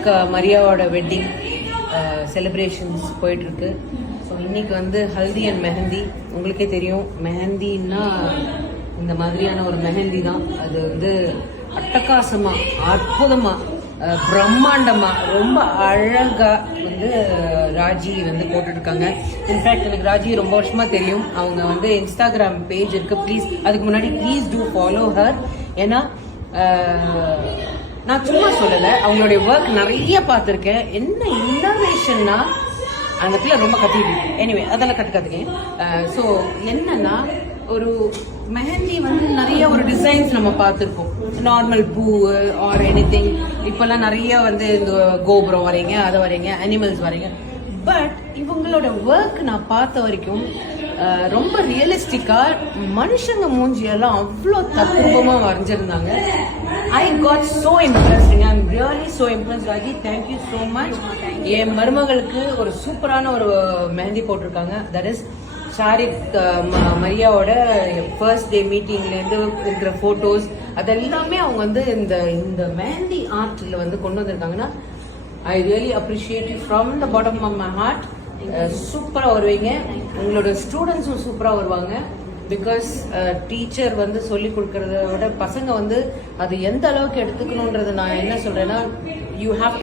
Week மரியாவோட wedding celebrations போயிட்டுருக்கு. So இன்னைக்கு வந்து ஹல்தி அண்ட் மெஹந்தி. உங்களுக்கே தெரியும் மெஹந்தின்னா இந்த மாதிரியான ஒரு மெஹந்தி தான். அது வந்து அட்டகாசமா, அற்புதமா, பிரம்மாண்டமா, ரொம்ப அழகா வந்து ராஜி வந்து போட்டுருக்காங்க. இன்ஃபேக்ட் எனக்கு ராஜி ரொம்ப வருஷமா தெரியும். அவங்க வந்து இன்ஸ்டாகிராம் பேஜ் இருக்கு. ப்ளீஸ் அதுக்கு முன்னாடி ப்ளீஸ் டூ ஃபாலோ ஹர். ஏன்னா நான் சும்மா சொல்லலை, அவங்களுடைய ஒர்க் நிறைய பார்த்துருக்கேன். என்ன இன்னோவேஷன்னா அந்த பிள்ளை ரொம்ப கத்திட்டு. எனிவே அதெல்லாம் கற்றுக்காதுங்க. ஸோ என்னன்னா ஒரு மெஹந்தி வந்து நிறைய ஒரு டிசைன்ஸ் நம்ம பார்த்துருக்கோம். நார்மல் பூ ஆர் எனி திங். இப்போல்லாம் நிறைய வந்து இந்த கோபுரம் வரைங்க, அதை வரைங்க, அனிமல்ஸ் வரைங்க. பட் இவங்களோட ஒர்க் நான் பார்த்த வரைக்கும் ரொம்ப ரியலிஸ்டிக்கா மனுஷங்க மூஞ்சியெல்லாம் அவ்வளோ தத்ரூபமா வரைஞ்சிருந்தாங்க. I got so impressed. I am really so impressed. Raji, thank you so much. என் மருமகளுக்கு ஒரு சூப்பரான ஒரு மெஹந்தி போட்டிருக்காங்க. தட் இஸ் ஷாரிக் மரியாவோட ஃபர்ஸ்ட் டே மீட்டிங்லேருந்து இருக்கிற ஃபோட்டோஸ் அதெல்லாமே அவங்க வந்து இந்த மெஹந்தி ஆர்ட்ல வந்து கொண்டு வந்திருக்காங்கன்னா I really appreciate you from the bottom of my heart. சூப்பராக வருவீங்க. உங்களோட ஸ்டூடெண்ட்ஸும் சூப்பராக வருவாங்க. பிகாஸ் டீச்சர் வந்து சொல்லி கொடுக்கறத விட பசங்க வந்து அது எந்த அளவுக்கு எடுத்துக்கணுன்றது நான் என்ன சொல்றேன்னா, யூ ஹாவ்